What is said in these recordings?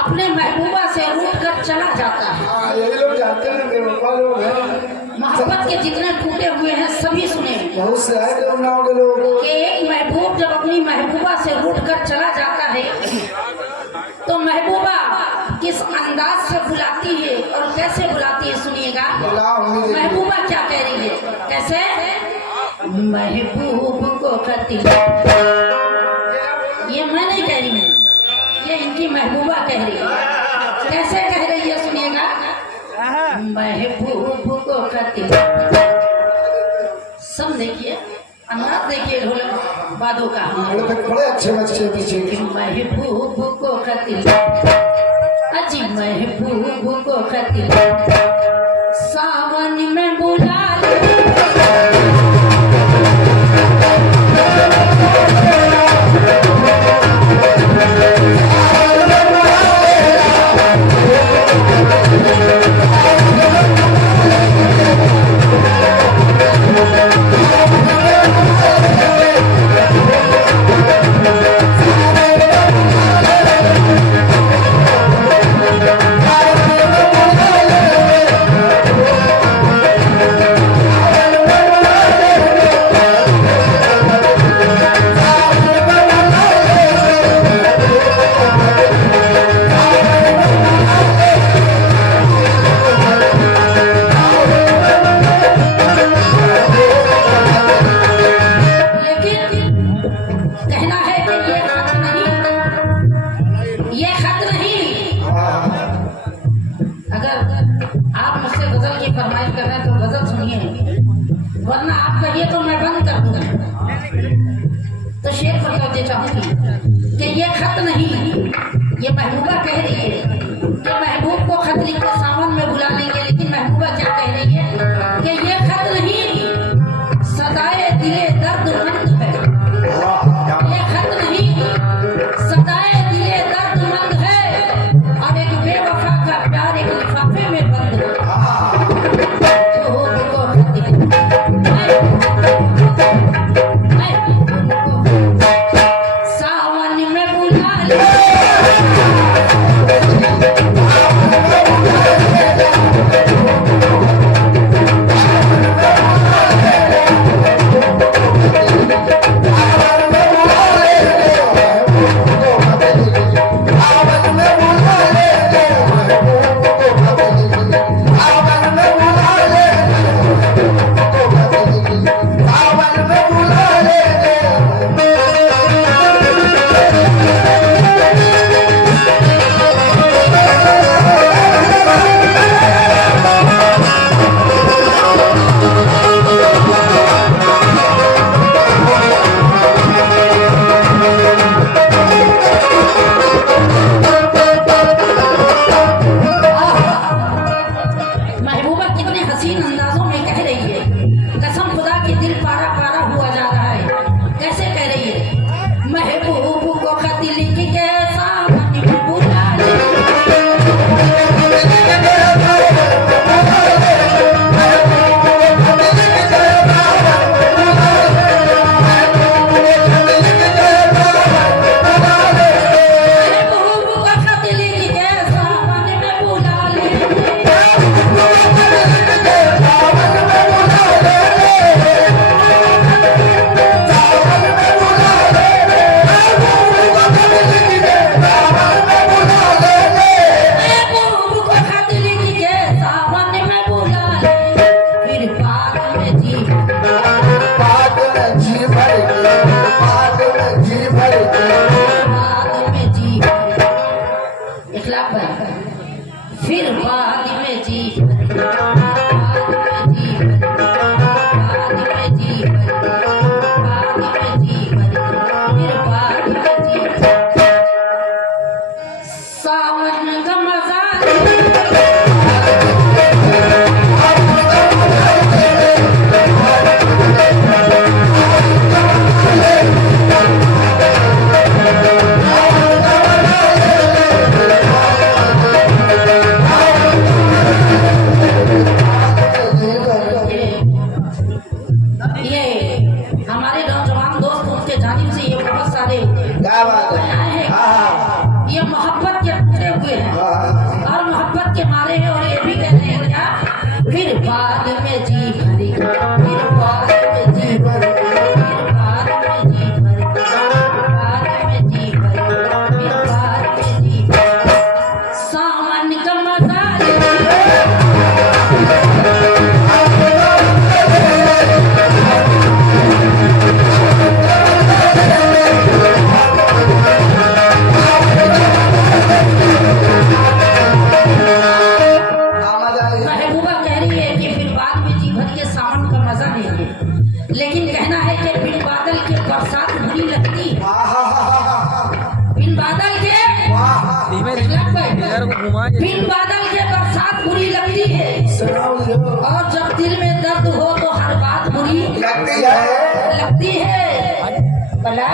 अपने महबूबा से रूठ कर चला जाता है। हाँ, यही लोग जानते हैं, बेवफा लोग हैं। मोहब्बत के जितने टूटे हुए हैं सभी सुने बहुत से आए थे उन्नाव के लोग। कि एक महबूब जब अपनी महबूबा से रूठ कर चला जाता है तो महबूबा किस अंदाज से बुलाती है और कैसे बुलाती है सुनिएगा। महबूबा क्या कह रही है, कैसे? महबूब को कतिल, ये मैं नहीं कह रही हूँ, ये इनकी महबूबा कह रही है। कैसे कह रही है सुनिएगा। महबूब को कतिल, सब देखिए, अंदाज देखिए ढोलक बादों का। बड़े अच्छे बच्चे पीछे। महबूब को कतिल, अजी महबूब को कतिल, सावन में बुला वरना आप कहिए तो मैं बंद कर दूंगा। तो शेर बताते चाहूंगी कि ये खत नहीं, ये महबूबा कह रही है कि महबूब को खत लिख कर सावन में बुला लेंगे, लेकिन महबूबा क्या कह रही है कि ये खत नहीं, सदाए दिले दर्दमंद है। ये खत नहीं, सदाए दिले दर्दमंद है और एक बेवफा का प्यार एक लिफाफे में बंद है। फिर बाद में जी सावन का मजा ये मोहब्बत के टूटे हुए पे फिर बादल के बरसात बुरी लगती है सुनाओ जो और जब दिल में दर्द हो तो हर बात बुरी लगती है भला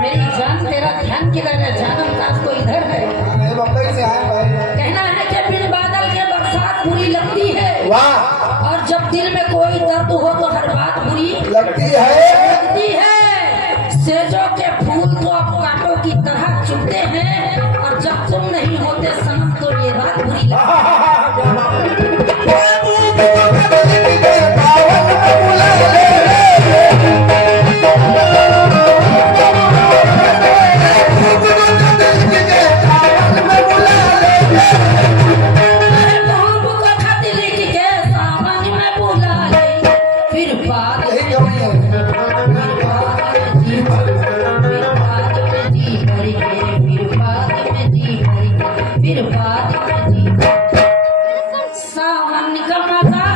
मेरी जान तेरा ध्यान किधर है जानम काश को इधर है मैं बम्बई से आया भाई कहना है कि फिर बादल के बरसात बुरी लगती है वाह और जब दिल में कोई दर्द हो तो हर बात बुरी लगती है लगती है सेजों के फूल तो अब कांटों की तरह चुभते हैं और जब तुम नहीं होते सनम तो ये बात बुरी लगती है सावन का मजा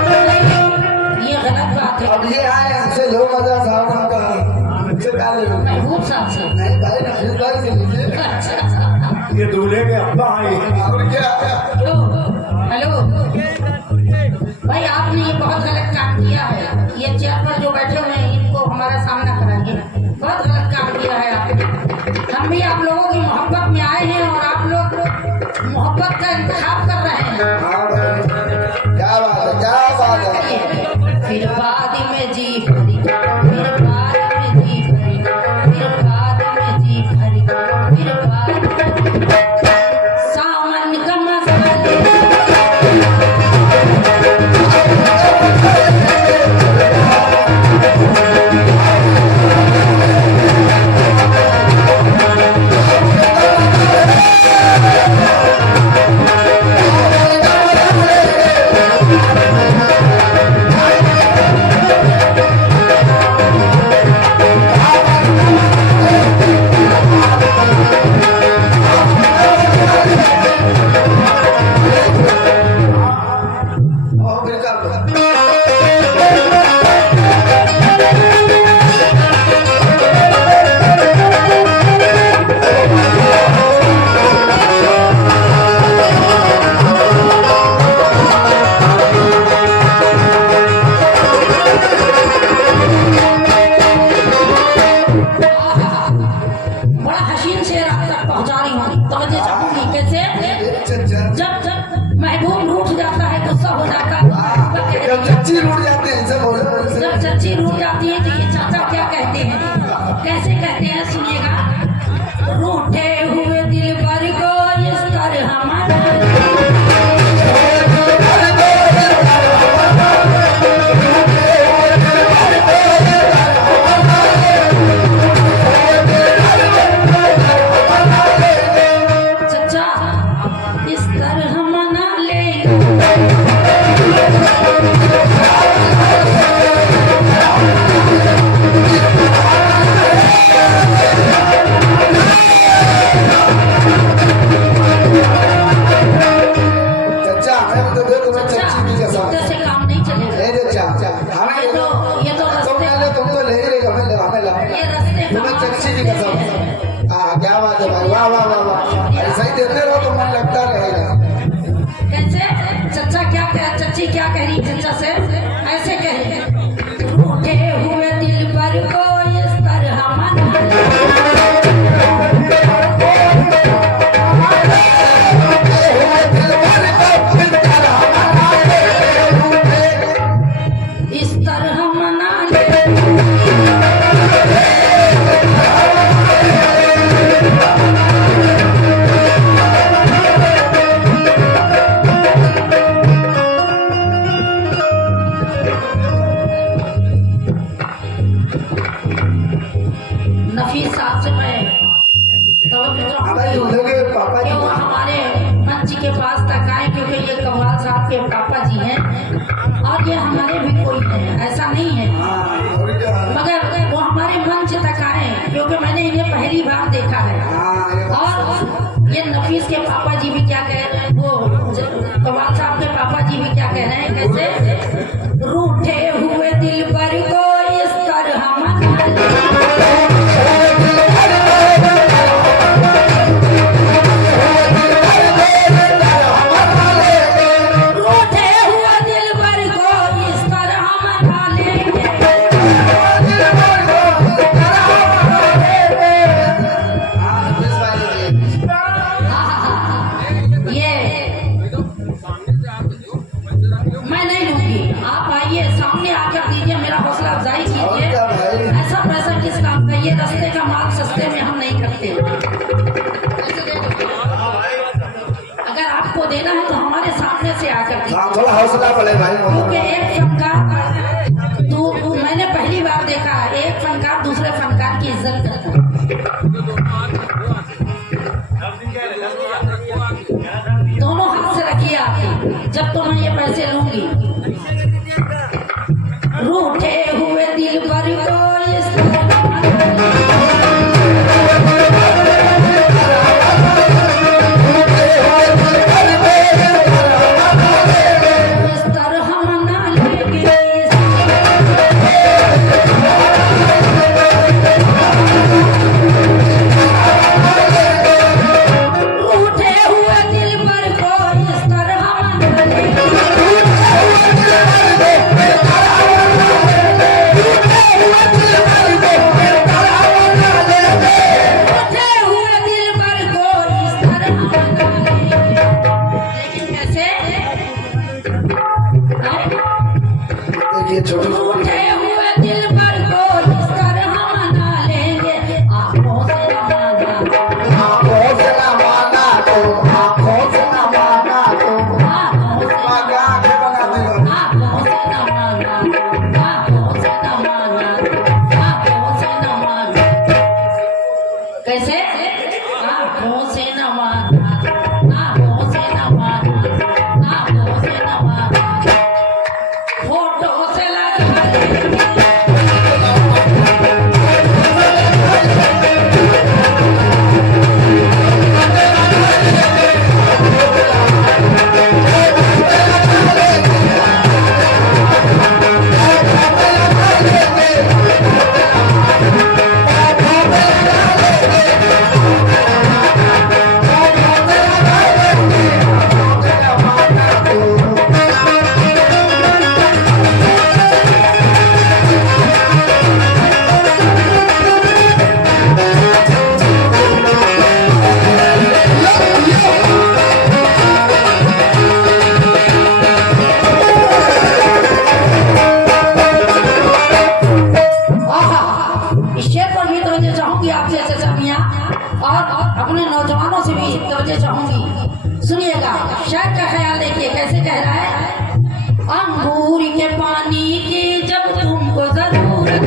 ये गलत बात है अब ये आए हमसे लो मजा सावन का हमसे पहले लो महबूब साहब से नहीं भाई नफीस भाई से लीजिए अच्छा ये दूल्हे के अब्बा आए और क्या हेलो हेलो भाई आपने ये बहुत गलत काम किया है ये चेयर पर जो बैठे हुए हैं इनको हमारा सामना कराइए बहुत गलत काम किया है आपने हम भी आप लोगों की मोहब्बत में आए हैं और आप लोग मोहब्बत का इंतखाब कर रहे हैं हाँ भाई क्या बात है फिर बाद में जी भरी फिर बाद में जी भरी फिर बाद में जी भरी फिर बाद में सावन का मजा और फिर क्या बड़ा हसीन शेर आप तक पहुंचा रही हूँ तवज्जो चाहूंगी कैसे जब जब महबूब रूठ जाता है गुस्सा हो जाता है जब चच्ची रूठ जाते हैं सब बोले जब चच्ची रूठ जाती है तो ये चाचा क्या कहते हैं कैसे कहते हैं सुनिएगा रूठे हुए दिल पर को इस तरह हमारा चचा इस तरह मना ले चच्चा हमें तो दे तुम्हें चच्ची की कसम से काम नहीं चलेगा नहीं चच्चा हमें ये तो तुम रास्ते ले तुम तो ले ही रहे हमें ला ये रास्ते तुम्हें चच्ची की कसम हाँ क्या बात है भाई वाह वाह वाह वाह ऐसा ही देते रहो तो मन लगता रहेगा कैसे चचा क्या कह चच्ची क्या कह रही चचा से ऐसे कह रही रूठे हुए दिल पर को इस तरह मना इस तरह मना ले बैठे ये कव्वाल साहब के पापा जी हैं और ये हमारे भी कोई हैं, ऐसा नहीं है, हाँ, और क्या? मगर वो हमारे मंच तक आए क्योंकि मैंने इन्हें पहली बार देखा है। हाँ, ये बात और ये नफीस के पापा जी भी क्या कह रहे हैं, वो कव्वाल साहब के पापा जी भी क्या कह रहे हैं, कैसे रूठे हुए दिल पर को इस तरह मना रूठे हुए दिल पर को इस तरह मना लेंगे। हाँ, किस वाले जी? ये मैं नहीं लूंगी, आप आइए सामने आकर दीजिए, मेरा हौसला अफजाई और कीजिए। क्या भाई? ऐसा पैसा किस काम का, ये रास्ते का माल सस्ते में हम नहीं करते। अगर आपको देना है तो हमारे सामने से आकर दीजिए, हाँ, थोड़ा हौसला पड़े भाई। क्योंकि एक फनकार तो मैंने पहली बार देखा, एक फनकार दूसरे फनकार की इज्जत करता है। दोनों हाथ से रखिए आप, जब तो मैं ये पैसे लूंगी। रूठे हुए दिल पर को इस तरह मना लेंगे। रूठे हुए दिल पर को इस तरह मना लेंगे। रूठे हुए दिल पर को इस तरह मना लेंगे। लेकिन कैसे? देखिए छोटी छोटी रूठे हुए दिल पर को इस तरह मना लेंगे। आंखों से माना, आँखों से ना माना तुम, आँखों से ना माना तुम। आंखों से माँ क्या आँखें बना दी हो? आंखों से न माना, आंखों से न माना, आंखों से न माना। कैसे? आंखों से न माना, आंखों से न माना, आंखों से न माना। फोटो से लगा लेंगे। इस शेर पर भी तवज्जो चाहूंगी आपसे चाचा मियां, और अपने नौजवानों से भी तवज्जो चाहूंगी। सुनिएगा, शायद का ख्याल देखिए कैसे कह रहा है। अंगूर के पानी की जब तुमको जरूरत,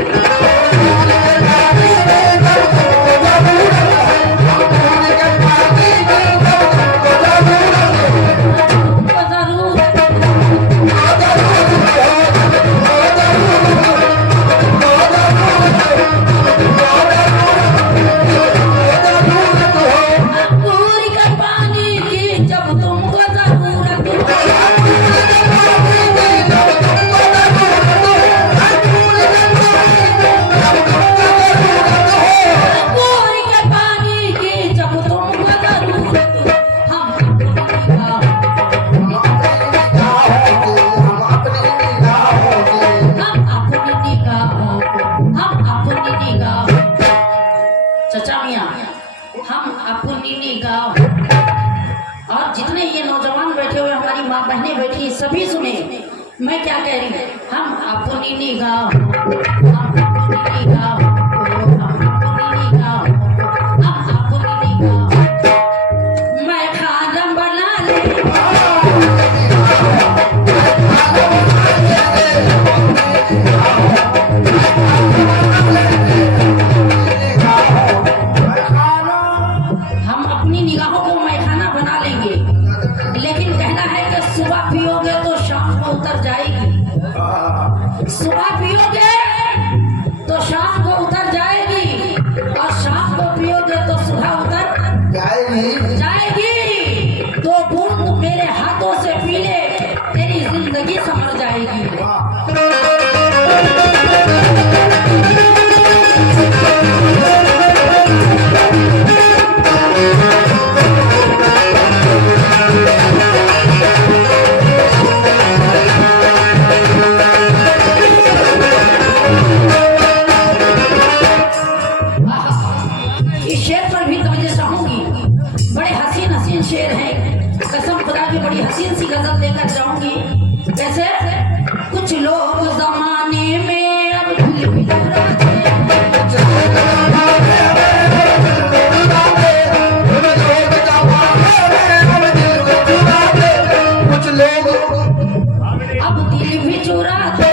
तुमको जरूरत, अंगूर के पानी की जब तुमको जरूरत, अंगूर के पानी की जब तुमको जरूरत, हम अपनी निगाहों को, हम अपनी निगाहों, चचा मियां, हम अपनी निगाहों, और जितने ये नौजवान बैठे हुए, हमारी माँ बहनें बैठी, सभी सुने मैं क्या कह रही हूँ। हम अपनी निगाहों, हम अपनी निगाहों को, हम अपनी निगाहों को, हम अपनी निगाहों, मैं खाना बना ले। हम अपनी निगाहों को मैखाना बना लेंगे, लेकिन कहना है कि सुबह पियोगे तो शाम को उतर जाएगी, सुबह पियोगे तो शाम को उतर जाएगी, और शाम को पियोगे तो सुबह उतर जाएगी। तो बूंद मेरे हाथों से पी ले, तेरी जिंदगी संभल जाएगी। इस शेर पर भी तवज्जो चाहूंगी, बड़े हसीन हसीन शेर हैं, कसम खुदा की बड़ी हसीन सी गजल लेकर जाऊंगी। कैसे? कुछ लोग जमाने में अब दिल भी चुराते हैं, कुछ लोग अब दिल भी चुराते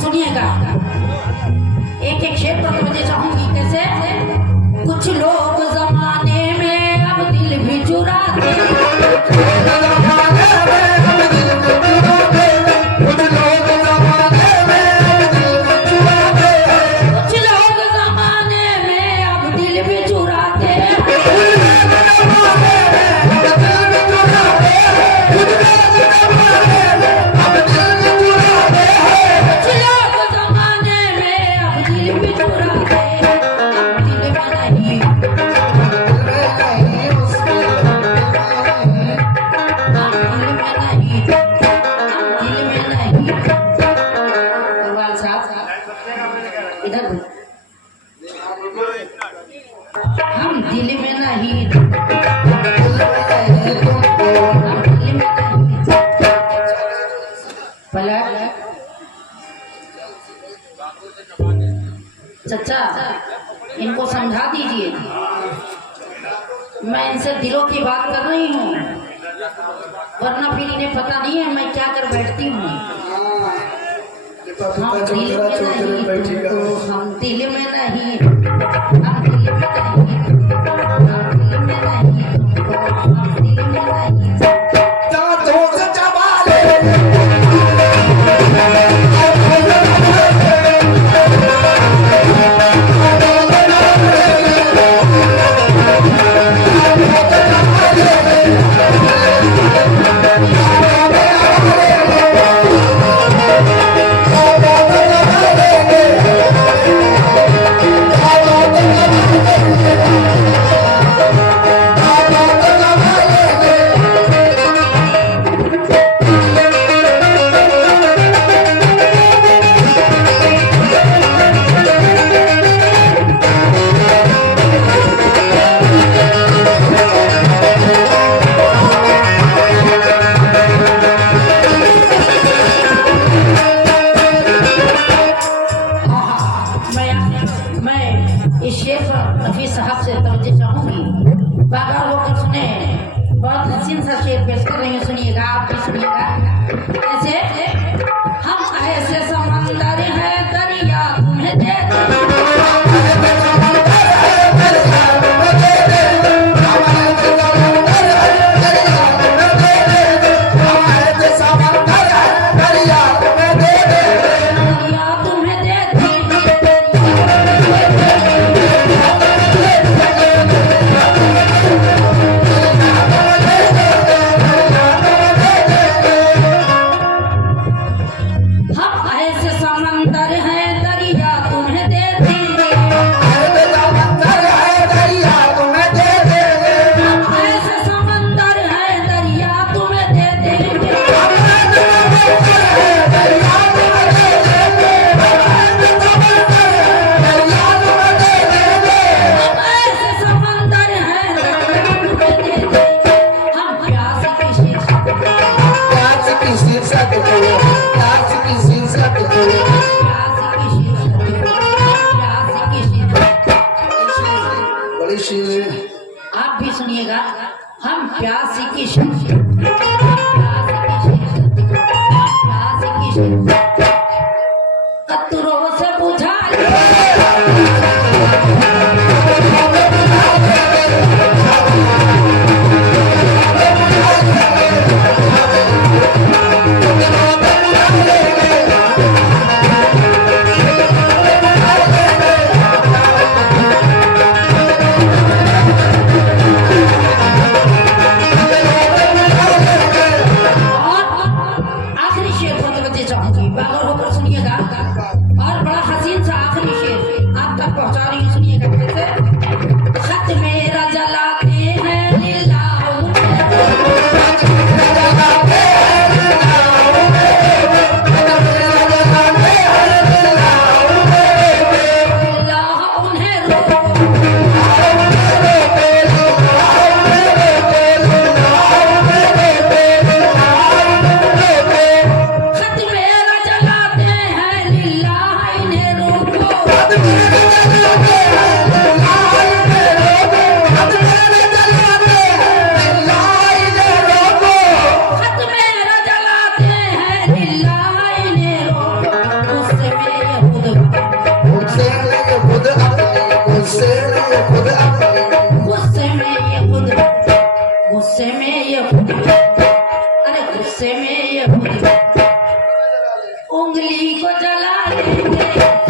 सुनिएगा, एक एक शेर पर मुझे चाहूंगी। कैसे? कुछ लोग जमाने में अब दिल भी चुराते, कुछ लोग जमाने में अब दिल भी चुराते, कुछ लोग जमाने में अब दिल भी चुराते, अब दिल में नहीं, अब दिल में नहीं, अब दिल में नहीं। इकबाल साहब इधर हम दिल में नहीं, हम दिल में नहीं। पलट चचा, इनको समझा दीजिए, मैं इनसे दिलों की बात कर रही हूँ, वरना फिर इन्हें पता नहीं है मैं क्या कर बैठती हूँ। हम दिल में नहीं, हम दिल में नहीं, हम दिल में नहीं, हम दिल में नहीं, हम दिल में नहीं। दांतों से चबा ले, मैं इस शेर पर नफीस साहब से तवज्जो चाहूंगी, बागा होकर सुने, बहुत हसीन सा शेर पेश कर रही हूँ, सुनिएगा, आप भी सुनिएगा। कैसे? हम ऐसे समंदर है दरिया तुम्हें दे और आखिरी शेर मुतवज्जे चाहूंगी, बागौर होकर सुनिएगा। और बड़ा हसीन सा आखिरी शेर आप तक पहुंचा रही हूँ, सुनिएगा कैसे। खत मेरा जलाते हैं गुस्से में ये खुद, अरे गुस्से में ये खुद उंगली को जला देंगे।